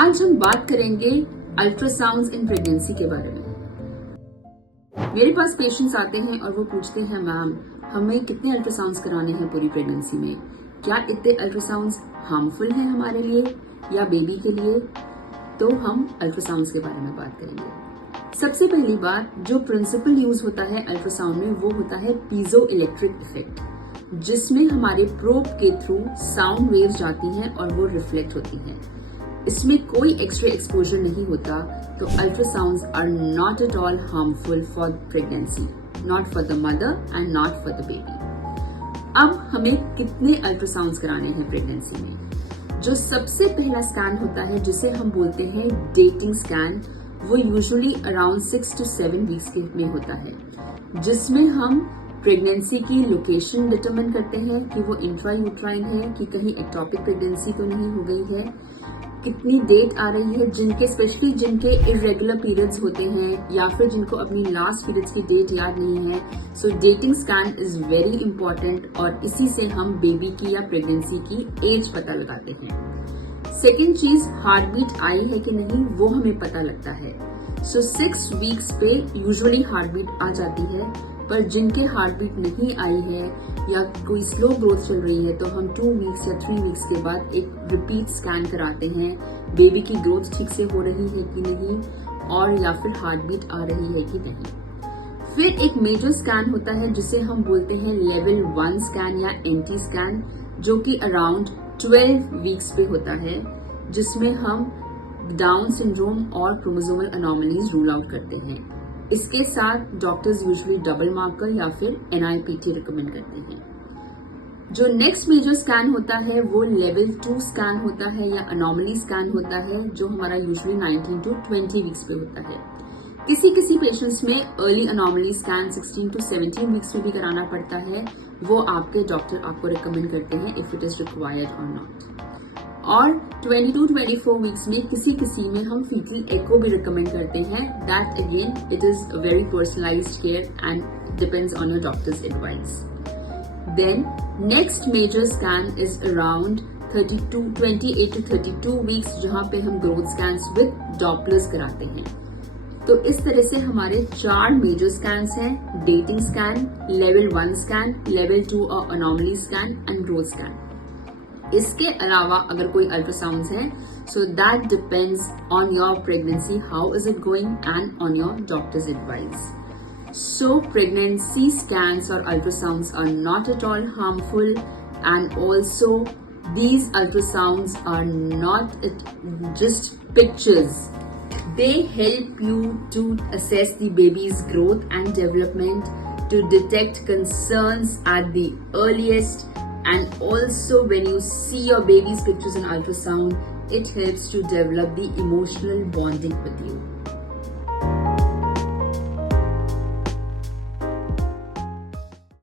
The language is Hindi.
आज हम बात करेंगे अल्ट्रासाउंड्स इन प्रेगनेंसी के बारे में। मेरे पास पेशेंट्स आते हैं और वो पूछते हैं, मैम हमें कितने अल्ट्रासाउंड्स कराने हैं पूरी प्रेगनेंसी में? क्या इतने अल्ट्रासाउंड्स हार्मफुल हैं हमारे लिए या बेबी के लिए? तो हम अल्ट्रासाउंड्स के बारे में बात करेंगे। सबसे पहली बात, जो प्रिंसिपल यूज होता है अल्ट्रासाउंड में वो होता है पीजो इलेक्ट्रिक इफेक्ट, जिसमें हमारे प्रोब के थ्रू साउंड वेव्स जाती हैं और वो रिफ्लेक्ट होती हैं। इसमें कोई एक्स्ट्रा एक्सपोजर नहीं होता, तो ultrasounds are not at all harmful for pregnancy, not for the mother and not for the baby. अब हमें कितने अल्ट्रासाउंड्स कराने हैं प्रेगनेंसी में? जो सबसे पहला स्कैन होता है जिसे हम बोलते हैं डेटिंग स्कैन, वो यूजुअली अराउंड 6 to 7 वीक्स के में होता है, जिसमें हम प्रेगनेंसी की लोकेशन डिटरमिन करते हैं कि वो इंट्रायूट्राइन है कि कहीं एक्टोपिक प्रेगनेंसी तो नहीं हो गई है, कितनी डेट आ रही है, स्पेशली जिनके इरेगुलर पीरियड्स होते हैं या फिर जिनको अपनी लास्ट पीरियड्स की डेट याद नहीं है। So dating scan is very important और इसी से हम बेबी की या प्रेगनेंसी की एज पता लगाते हैं। सेकेंड चीज, हार्ट बीट आई है कि नहीं वो हमें पता लगता है। सो 6 वीक्स पे यूजुअली हार्ट बीट आ जाती है, पर जिनके हार्ट बीट नहीं आई है या कोई स्लो ग्रोथ चल रही है तो हम 2 वीक्स या 3 वीक्स के बाद एक रिपीट स्कैन कराते हैं, बेबी की ग्रोथ ठीक से हो रही है कि नहीं और या फिर हार्ट बीट आ रही है कि नहीं। फिर एक मेजर स्कैन होता है जिसे हम बोलते हैं लेवल 1 स्कैन या एंटी स्कैन, जो कि अराउंड 12 वीक्स पे होता है, जिसमें हम डाउन सिंड्रोम और क्रोमोसोमल अनोमलीज रूल आउट करते हैं। इसके साथ डॉक्टर्स यूजुअली डबल मार्कर या फिर NIPT रिकमेंड करते हैं। जो नेक्स्ट मेजर स्कैन होता है वो लेवल 2 स्कैन होता है या अनोमली स्कैन होता है, जो हमारा यूजुअली 19 to 20 वीक्स पे होता है। किसी किसी पेशेंट्स में early anomaly scan 16 to 17 weeks में भी कराना पड़ता है, वो आपके डॉक्टर आपको रिकमेंड करते हैं इफ इट इज रिक्वायर्ड और नॉट। और 22 to 24 वीक्स में किसी किसी में हम फीटल एको भी रिकमेंड करते हैं। That again it is a very personalised care and depends on your doctor's advice. Then next major scan is around 28 to 32 weeks, जहां पे हम ग्रोथ स्कैन्स विद डॉपलर्स कराते हैं। तो इस तरह से हमारे 4 मेजर स्कैन्स हैं: dating scan, level 1 scan, level 2 और anomaly scan and growth scan. इसके अलावा अगर कोई अल्ट्रासाउंड्स है, so that depends on your pregnancy, how is it going and on your doctor's advice. So pregnancy scans और ultrasounds are not at all harmful and also these ultrasounds are not just pictures. They help you to assess the baby's growth and development, to detect concerns at the earliest, and also when you see your baby's pictures in ultrasound, it helps to develop the emotional bonding with you.